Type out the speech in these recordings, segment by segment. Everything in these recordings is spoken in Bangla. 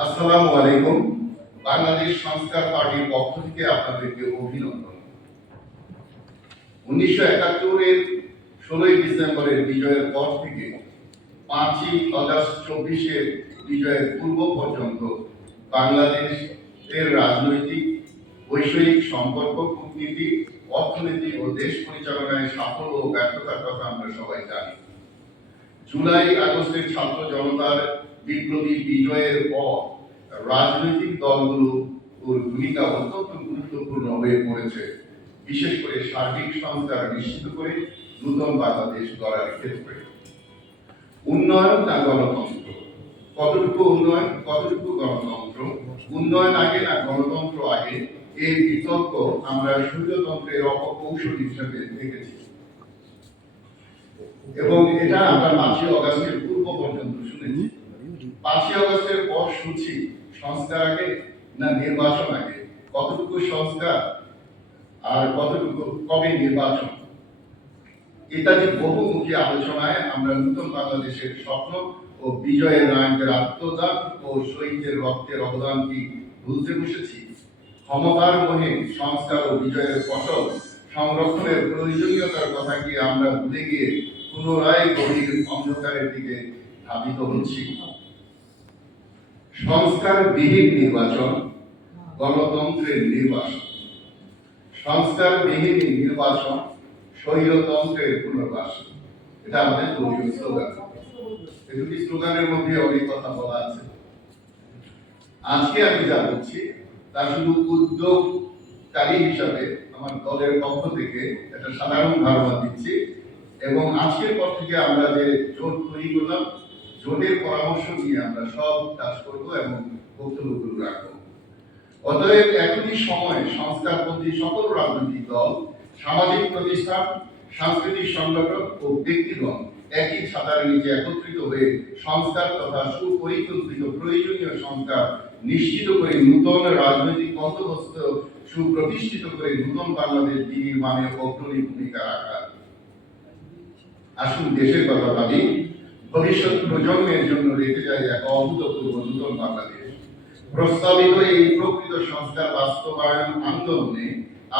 আসসালামু আলাইকুম। বাংলাদেশ সংস্কার পার্টির পক্ষ থেকে আপনাদেরকে অভিনন্দন। উনিশশো একাত্তরের ষোলোই ডিসেম্বরের বিজয়ের পর থেকে পাঁচই আগস্ট চব্বিশের বিজয়ের পূর্ব পর্যন্ত বাংলাদেশের রাজনৈতিক, বৈষয়িক সম্পর্ক, কূটনীতি, অর্থনীতি ও দেশ পরিচালনায় সাফল্য ও ব্যর্থতার কথা আমরা সবাই জানি। জুলাই আগস্টের ছাত্র জনতার বিপ্লবী বিজয়ের পর রাজনৈতিক দলগুলোর ভূমিকা অত্যন্ত গুরুত্বপূর্ণ হয়ে পড়েছে। বিশেষ করে সার্বিক সংস্কার নিশ্চিত করে নূতন বাংলাদেশ গড়ার ক্ষেত্রে। উন্নয়ন না গণতন্ত্র। কতটুকু উন্নয়ন, কতটুকু গণতন্ত্র? উন্নয়ন আগে না গণতন্ত্র আগে? এই বিতর্ক আমরা সূর্যতন্ত্রের অপকৌশল হিসেবে দেখেছি। এবং এটা আমরা পাঁচই অগাস্টের পূর্ব পর্যন্ত শুনেছি। পাঁচই অগস্টের পর শুনছি সংস্কার আগে না নির্বাচন আগে? কতটুকু সংস্কার আর কতটুকু কবে নির্বাচন? ইত্যাদি বহুমুখী আলোচনায় আমরা নতুন বাংলাদেশের স্বপ্ন ও বিজয়ের নায়কের আত্মদান ও শহীদদের রক্তের অবদান কি ভুলতে বসেছি? ক্ষমতার মহে সংস্কার ও বিজয়ের ফসল সংরক্ষণের প্রয়োজনীয়তার কথা কি আমরা ভুলে গিয়ে পুনরায় গভীর অন্ধকারের দিকে ধাবিত হচ্ছি? সংস্কার বিহীন নির্বাচন, গণতন্ত্রের নির্বাচন। সংস্কার বিহীন নির্বাচন স্বৈরতন্ত্রের পুনর্বাস এটা আমাদের স্লোগান। দুটি স্লোগানের মধ্যে অনেক কথা বলা আছে। আজকে আমি যা বলছি, তা শুধু উদ্যোগকারী হিসাবে আমার দলের পক্ষ থেকে একটা সাধারণ ধারণা দিচ্ছি এবং আজকের পর থেকে আমরা যে জোট তৈরি করলাম জোটের পরামর্শ নিয়ে আমরা সব কাজ করব এবং বক্তব্যগুলো রাখব। অতএব এখনই সময়, সংস্কারপন্থী সকল রাজনৈতিক দল, সামাজিক প্রতিষ্ঠান, সাংস্কৃতিক সংগঠন ও ব্যক্তিগণ একই ছাতার নিচে একত্রিত হয়ে সংস্কার তথা সুপরিকল্পিত প্রয়োজনীয় সংস্কার নিশ্চিত করে নূতন রাজনৈতিক বন্দোবস্ত সুপ্রতিষ্ঠিত করে নূতন বাংলাদেশ বিনির্মাণে অগ্রণী ভূমিকা রাখা। আসুন দেশের কথা ভাবি। ভবিষ্যৎ প্রজন্মের জন্য রেখে যায় এক অভূতপূর্ব নূতন বাংলাদেশ। প্রস্তাবিত এই প্রকৃত সংস্কার বাস্তবায়ন আন্দোলনে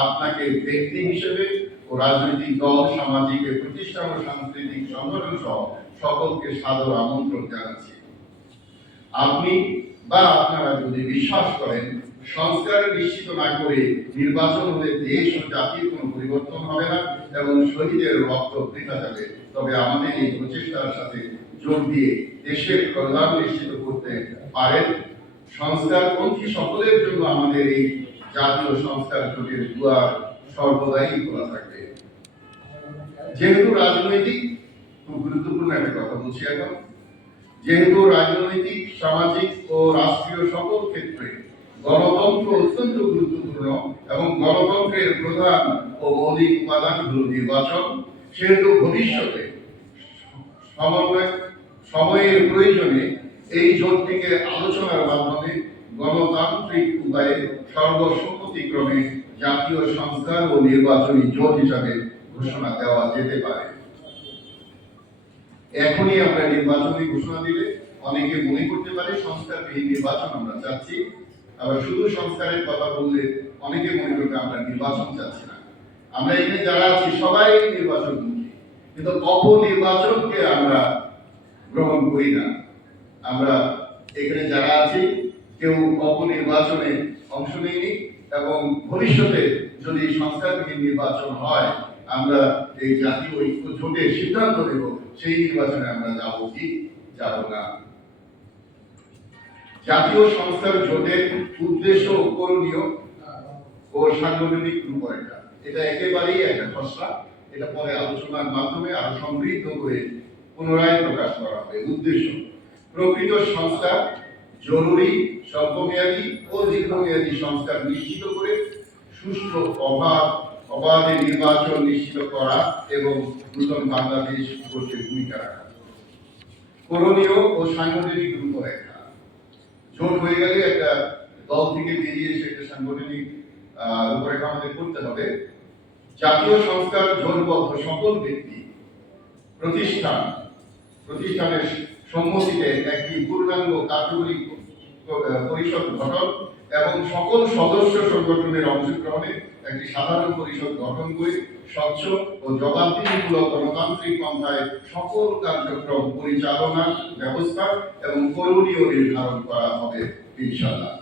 আপনাকে ব্যক্তি হিসেবে ও রাজনৈতিক দল, সামাজিক প্রতিষ্ঠান ও সাংস্কৃতিক সংগঠন সহ সকলকে সাদর আমন্ত্রণ জানাচ্ছি। আপনি বা আপনারা যদি বিশ্বাস করেন, সংস্কার নিশ্চিত না করে নির্বাচন হলে দেশ ও জাতির কোনো পরিবর্তন হবে না এবং শহীদের রক্ত বৃথা যাবে। তবে আমাদের এই প্রচেষ্টার সাথে যোগ দিয়ে দেশের কল্যাণ নিশ্চিত করতে পারেন। সংস্কারপন্থী সকলের জন্য আমাদের এই জাতীয় সংস্কার জোটের দুয়ার সর্বদাই খোলা থাকবে। যেহেতু রাজনৈতিক, খুব গুরুত্বপূর্ণ একটা কথা বলছি এখন, যেহেতু রাজনৈতিক, সামাজিক ও রাষ্ট্রীয় সকল ক্ষেত্রে গণতন্ত্র অত্যন্ত গুরুত্বপূর্ণ এবং গণতন্ত্রের প্রধান ও মৌলিক উপাদান হল নির্বাচন, সেহেতু ভবিষ্যতে সমন্বয় সময়ের প্রয়োজনে এই জোটটিকে আলোচনার মাধ্যমে গণতান্ত্রিক উপায়ে সর্বসম্মতিক্রমে জাতীয় সংস্কার ও নির্বাচনী জোট হিসাবে ঘোষণা দেওয়া যেতে পারে। এখনই আমরা নির্বাচনী ঘোষণা দিলে অনেকে মনে করতে পারে সংস্কারবিহীন নির্বাচন আমরা চাচ্ছি। আবার শুধু সংস্কারের কথা বললে অনেকে মনে করবে আমরা নির্বাচন চাচ্ছি না। আমরা এখানে যারা আছি সবাই নির্বাচন কিন্তু অপনির্বাচনকে আমরা গ্রহণ করি না। আমরা এখানে যারা আছি, কেউ অপনির্বাচনে অংশ নেইনি এবং ভবিষ্যতে যদি সংস্কারবিহীন নির্বাচন হয়, আমরা এই জাতীয় ঐক্য জোটের সিদ্ধান্ত নেব, সেই নির্বাচনে আমরা যাব কি যাব না। জাতীয় সংস্কার জোটের উদ্দেশ্য করণীয় ও সাংগঠনিক রূপরেখা। এটা একেবারেই একটা খসড়া। এটা পরে আলোচনার মাধ্যমে আরও সমৃদ্ধ করে পুনরায় প্রকাশ করা হবে। উদ্দেশ্য, প্রকৃত সংস্কার জরুরি, স্বল্পমেয়াদী ও দীর্ঘমেয়াদী সংস্কার নিশ্চিত করে সুষ্ঠু অভাব অবাধে নির্বাচন নিশ্চিত করা এবং নূতন বাংলাদেশ গড়তে ভূমিকা রাখা। করণীয় ও সাংগঠনিক রূপরেখা। জোট হয়ে গেলে একটা দল থেকে বেরিয়ে এসে একটা সাংগঠনিক রূপরেখা আমাদের করতে হবে। জাতীয় সংস্কার জোটবদ্ধ সকল ব্যক্তি, প্রতিষ্ঠান প্রতিষ্ঠানের সম্মতিতে একটি পূর্ণাঙ্গ কার্যকরী পরিষদ গঠন এবং সকল সদস্য সংগঠনের অংশগ্রহণে একটি সাধারণ পরিষদ গঠন করে স্বচ্ছ ও জবাবদিহিমূলক গণতান্ত্রিক পন্থায় সকল কার্যক্রম পরিচালনা ব্যবস্থা এবং করণীয় নির্ধারণ করা হবে, ইনশাআল্লাহ।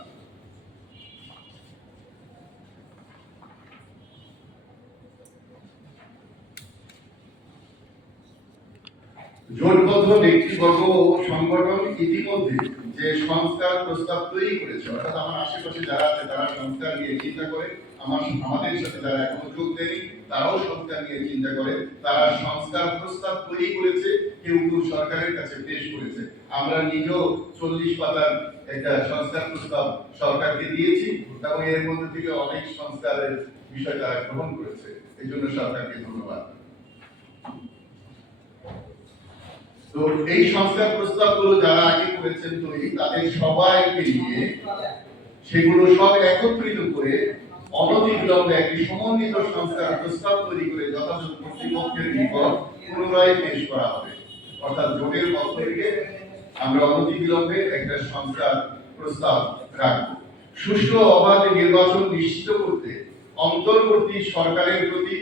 জোটবদ্ধ ব্যক্তিবর্গ ও সংগঠন ইতিমধ্যে যে সংস্কার প্রস্তাব তৈরি করেছে, অর্থাৎ আমার আশেপাশে যারা আছে, তারা সংস্কার নিয়ে চিন্তা করে, আমার, আমাদের সাথে যারা এখনও যোগ দেয়নি, তারাও সংস্কার নিয়ে চিন্তা করে, তারা সংস্কার প্রস্তাব তৈরি করেছে, কেউ কেউ সরকারের কাছে পেশ করেছে। আমরা নিজেও চল্লিশ পাতার একটা সংস্কার প্রস্তাব সরকারকে দিয়েছি, এবং এর মধ্যে থেকে অনেক সংস্কারের বিষয় তারা গ্রহণ করেছে। এই জন্য সরকারকে ধন্যবাদ। তো এই সংস্কার প্রস্তাবগুলো যারা আগে করেছেন তৈরি, তাদের সবাইকে নিয়ে সেগুলো সব একত্রিত করে অনতিবিলম্বে একটি সমন্বিত সংস্কার প্রস্তাব তৈরি করে যথাযথ কর্তৃপক্ষের নিকট পুনরায় পেশ করা হবে। অর্থাৎ জোটের পক্ষ থেকে আমরা অনতিবিলম্বে একটা সংস্কার প্রস্তাব রাখব। সুষ্ঠু অবাধ নির্বাচন নিশ্চিত করতে অন্তর্বর্তী সরকারের প্রতি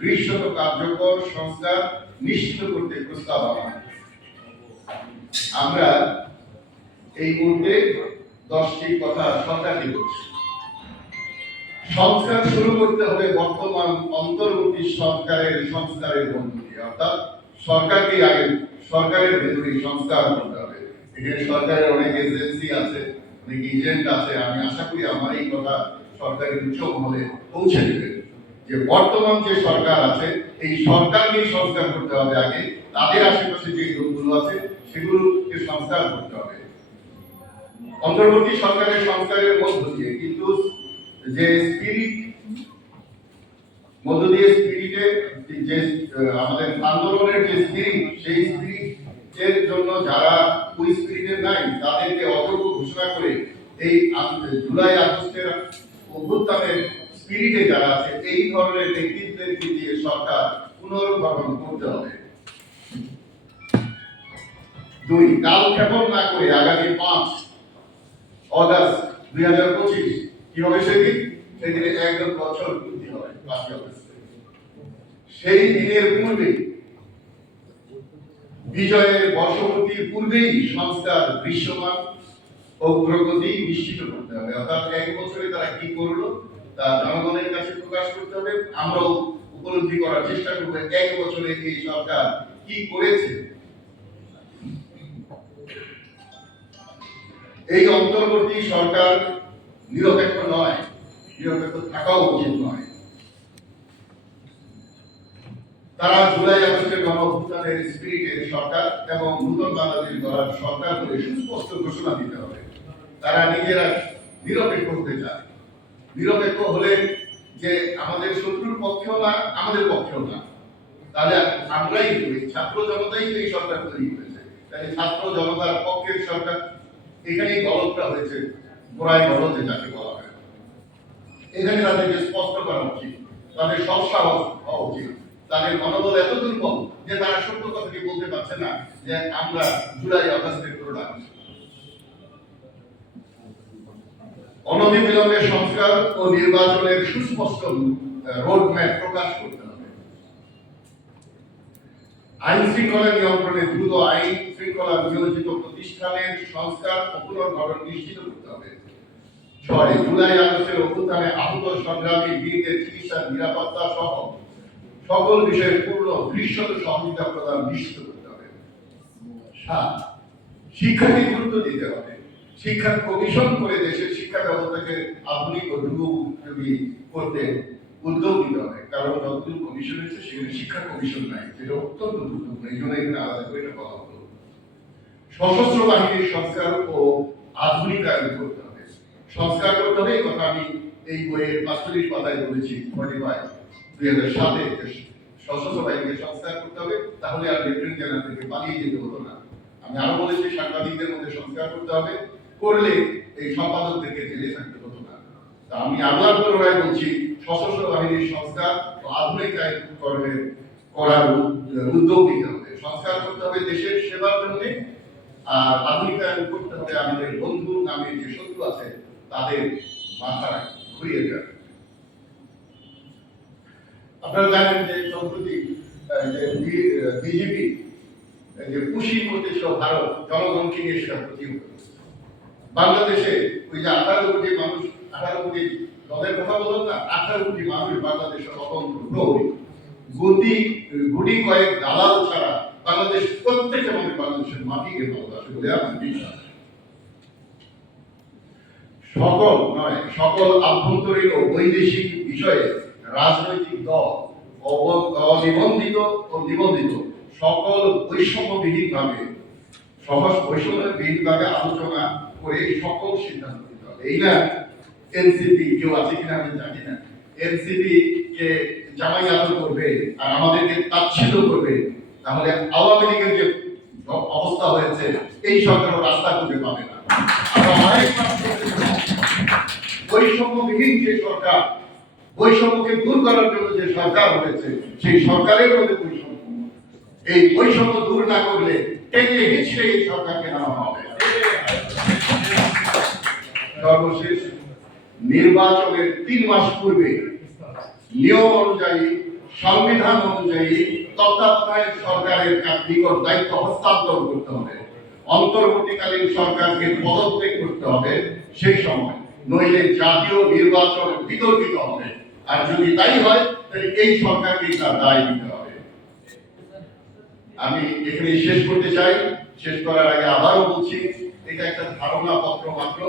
দৃশ্যত কার্যকর সংস্কার নিশ্চিত করতে প্রস্তাব আমরা এই মুহূর্তে দশটি কথা সরকারকে বলছি। সংস্কার শুরু করতে হবে বর্তমান অন্তর্বর্তী সরকারের সংস্কারের মধ্য দিয়ে অর্থাৎ সরকারকে আগে, সরকারের ভেতরে সংস্কার করতে হবে। এখানে সরকারের অনেক এজেন্সি আছে, অনেক এজেন্ট আছে। আমি আশা করি আমার এই কথা সরকারের উচ্চ মহলে পৌঁছে দেবে। যে বর্তমান যে সরকার আছে, এই সরকারকেই সংস্কার করতে হবে আগে। তাদের আশেপাশে যে লোকগুলো আছে সেগুলোকে সংস্কার করতে হবে। অন্তর্বর্তী সরকারের সংস্কারের মধ্য দিয়ে, কিন্তু যে স্পিরিট মধ্য দিয়ে স্পিরিটে যে, আমাদের আন্দোলনের যে স্পিরিট সেই স্পিরিটের জন্য যারা ওই স্পিরিটের নাই, তাদেরকে অযোগ্য ঘোষণা করে এই জুলাই আগস্টের অভ্যুত্থানের স্পিরিটে যারা আছে, এই ধরনের ব্যক্তিত্বদেরকে দিয়ে সরকার পুনর্গঠন করতে হবে। দুই কাল ক্ষেপণ না করে আগামী পাঁচ অগাস্ট দুই হাজার পঁচিশ কি হবে সেদিন? সেদিনে এক বছর পূর্তি হবে সেই দিনের পূর্বে, বিজয়ের বর্ষপূর্তির পূর্বেই সংস্কার দৃশ্যমান অগ্রগতি নিশ্চিত করতে হবে। অর্থাৎ এক বছরে তারা কি করল, তা জনগণের কাছে প্রকাশ করতে হবে। আমরাও উপলব্ধি করার চেষ্টা করব, এক বছরে এই সরকার কি করেছে এই অন্তর্বর্তী সরকার নিরপেক্ষ নয়, নিরপেক্ষ থাকাও উচিত নয়। তারা জুলাই আগস্টের গণ অভ্যুত্থানের স্পিরিটের সরকার এবং নূতন বাংলাদেশ গড়ার সরকার বলে সুস্পষ্ট ঘোষণা দিতে হবে। তারা নিজেরা নিরপেক্ষ হতে চায়। নিরপেক্ষ হলে যে আমাদের শত্রুর পক্ষেও না, আমাদের পক্ষেও না। তাহলে আমরাই ছাত্র জনতাই এই সরকার তৈরি করেছে। তাই ছাত্র জনতার পক্ষের সরকার এখানেই গলতটা হয়েছে, গোড়ায় গলতে যাকে বলা হয়। এখানে তাদেরকে স্পষ্ট করা উচিত, তাদের সব সাহস হওয়া উচিত। তাদের মনোবল এত দুর্বল যে তারা সত্য কথাকে বলতে পারছে না যে আমরা জুলাই আগস্টের করোনা অনতিবিলম্বে সংস্কার ও নির্বাচনের সুস্পষ্ট রোড ম্যাপ প্রকাশ করতে হবে। নিয়ন্ত্রণে দ্রুত আইন শৃঙ্খলা নিয়োজিত প্রতিষ্ঠানের সংস্কার ও পুনর্গঠন নিশ্চিত করতে হবে। ছয় জুলাই আগস্টের অভ্যুত্থানে আহত সংগ্রামী বীরদের নিরাপত্তা সহ সকল বিষয়ে পূর্ণ দৃশ্যত সহযোগিতা প্রদান নিশ্চিত করতে হবে। সাত, শিক্ষাকে গুরুত্ব দিতে হবে। শিক্ষা কমিশন করে দেশের শিক্ষা ব্যবস্থাকে আধুনিক ও যুগোপযোগী করতে উদ্যোগ নিতে হবে। কারণ যতগুলো কমিশন হয়েছে, সেখানে শিক্ষা কমিশন নাই। যেটা অত্যন্ত গুরুত্বপূর্ণ। এই জন্য এখানে আলাদা করে এটা বলা হলো সশস্ত্র বাহিনীর সংস্কার ও আধুনিকায়ন করতে হবে। সংস্কার করতে হবে, এই কথা আমি এই বইয়ের পাঁচচল্লিশ পাতায় বলেছি ফর্টি ফাইভ দুই হাজার সাতে। সশস্ত্র বাহিনীকে সংস্কার করতে হবে, তাহলে আর লেফটেন্যান্ট জেনারেল থেকে পালিয়ে যেতে হতো না। আমি আরও বলেছি, সাংবাদিকদের মধ্যে সংস্কার করতে হবে, করলে এই সম্পাদকদেরকে জেলে থাকতে হতো না। তা আমি আবার পুনরায় বলছি সশস্ত্র বাহিনীর সংস্কার ও আধুনিকায়নের করার উদ্যোগ নিতে হবে। সংস্কার করতে হবে দেশের সেবার জন্য, আর আধুনিকায়ন করতে হবে আমাদের বন্ধু নামে যে শত্রু আছে, তাদের মাথা ঘুরিয়ে যাবে আপনারা জানেন যে সম্প্রতি বিজেপি যে পুশি করতেছিল ভারত জনগণকে নিয়ে সেটা বাংলাদেশে ওই যে আঠারো কোটি মানুষ, আঠারো কোটি দলের কথা বলুন না আঠারো কোটি মানুষ বাংলাদেশের স্বতন্ত্র প্রহরী। গতি গুটি কয়েক দালাল ছাড়া বাংলাদেশ প্রত্যেকটা মানুষ বাংলাদেশের মাটিকে ভালোবাসে বলে আমার বিশ্বাস। সকল নয়, সকল আভ্যন্তরীণ ও বৈদেশিক বিষয়ে রাজনৈতিক দল অনিবন্ধিত ও নিবন্ধিত সকল বৈষম্যবিহীন ভাবে সহজ বৈষম্যবিহীন ভাবে আলোচনা করে সকল সিদ্ধান্ত নিতে হবে। এই না এনসিপি কেউ আছে কিনা আমি জানি না। এনসিপি কে জামাই আদর করবে আর আমাদেরকে তাচ্ছিল্য করবে, তাহলে আওয়ামী লীগের যে অবস্থা হয়েছে, এই সরকারও রাস্তা খুঁজে পাবে না। বৈষম্যবিহীন যে সরকার, বৈষম্যকে দূর করার জন্য যে সরকার হয়েছে, সেই সরকারের মধ্যে বৈষম্য। এই বৈষম্য দূর না করলে টেনে হিচড়ে এই সরকারকে নেওয়া হবে। সর্বশেষ নির্বাচনের তিন মাস পূর্বে নিয়ম অনুযায়ী, সংবিধান অনুযায়ী তত্ত্বাবধায়ক সরকারের নিকট দায়িত্ব হস্তান্তর করতে হবে। অন্তর্বর্তীকালীন সরকারকে পদত্যাগ করতে হবে সেই সময়। নইলে জাতীয় নির্বাচন বিতর্কিত হবে। আর যদি তাই হয়, তাহলে এই সরকারকে তার দায় দিতে হবে। আমি এখানে শেষ করতে চাই। শেষ করার আগে আবারও বলছি, এটা একটা ধারণা পত্র মাত্র।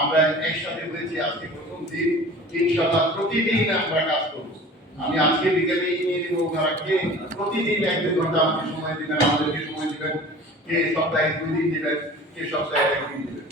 আমরা একসাথে হয়েছি, আজকে দিন ইনশাআল্লাহ প্রতিদিন আমরা কাজ করব। আমি আজকে বিকেলে নিয়ে নেব ওনারা কে? প্রতিদিন এক দুই ঘণ্টা আমাকে সময় দিবেন, আমাদেরকে সময় দিবেন, কে সপ্তাহে দুই দিন দিবেন, কে সপ্তাহে একদিন দিবেন।